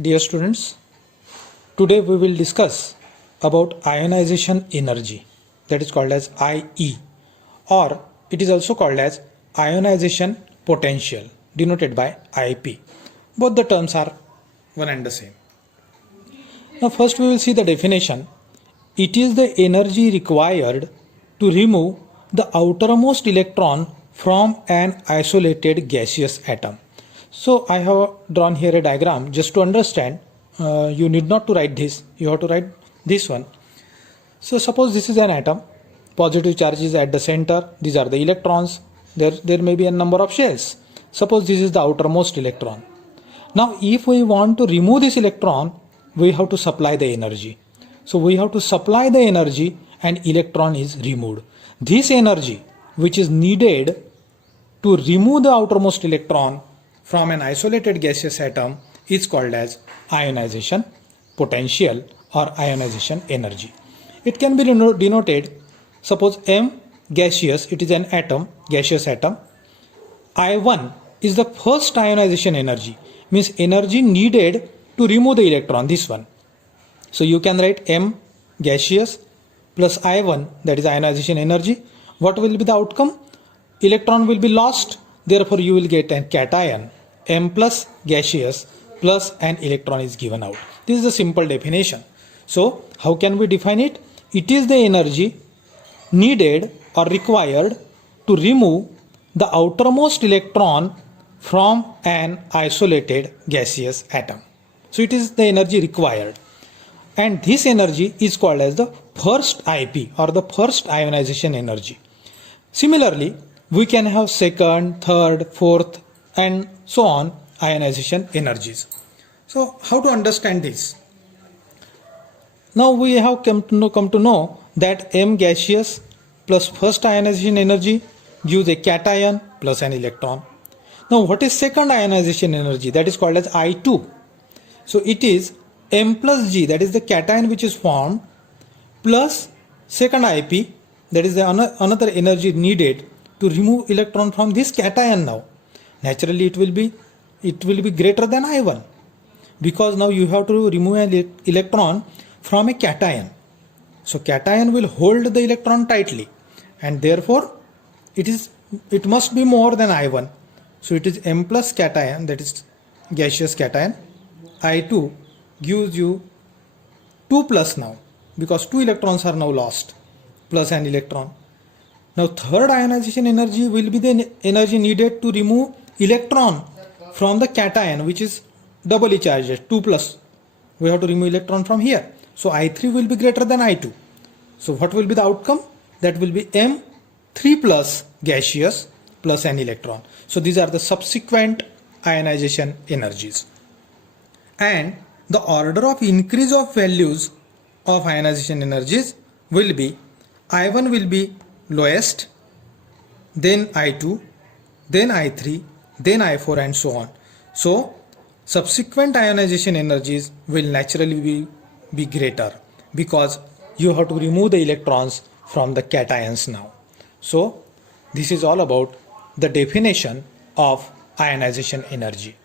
Dear students, today we will discuss about ionization energy, that is called as IE, or it is also called as ionization potential, denoted by IP. Both the terms are one and the same. Now first we will see the definition. It is the energy required to remove the outermost electron from an isolated gaseous atom. So I have drawn here a diagram just to understand. You need not to write this, you have to write this one. So suppose this is an atom, positive charge is at the center, these are the electrons, there may be a number of shells. Suppose this is the outermost electron. Now if we want to remove this electron, we have to supply the energy. So we have to supply the energy and electron is removed. This energy which is needed to remove the outermost electron from an isolated gaseous atom is called as ionization potential or ionization energy. It can be denoted, suppose M gaseous, it is an atom, gaseous atom. I1 is the first ionization energy, means energy needed to remove the electron, this one. So you can write M gaseous plus I1, that is ionization energy. What will be the outcome? Electron will be lost, therefore you will get a cation, M plus gaseous plus an electron is given out. This is a simple definition. So how can we define it? It is the energy needed or required to remove the outermost electron from an isolated gaseous atom. So it is the energy required, and this energy is called as the first IP or the first ionization energy. Similarly, we can have second, third, fourth and so on ionization energies. So how to understand this? Now we have come to know that M gaseous plus first ionization energy gives a cation plus an electron. Now what is second ionization energy? That is called as I2. So it is M plus G, that is the cation which is formed, plus second IP, that is the another energy needed to remove electron from this cation. Now naturally it will be greater than I1, because now you have to remove an electron from a cation. So cation will hold the electron tightly, and therefore it must be more than I1. So it is M plus cation, that is gaseous cation. I2 gives you 2 plus now, because 2 electrons are now lost, plus an electron. Now third ionization energy will be the energy needed to remove electron from the cation, which is doubly charged, 2 plus. We have to remove electron from here. So I3 will be greater than I2. So what will be the outcome? That will be M3 plus gaseous plus an electron. So these are the subsequent ionization energies. And the order of increase of values of ionization energies will be I1 will be lowest, then I2, then I3, then I4 and so on. So subsequent ionization energies will naturally be greater, because you have to remove the electrons from the cations now. So this is all about the definition of ionization energy.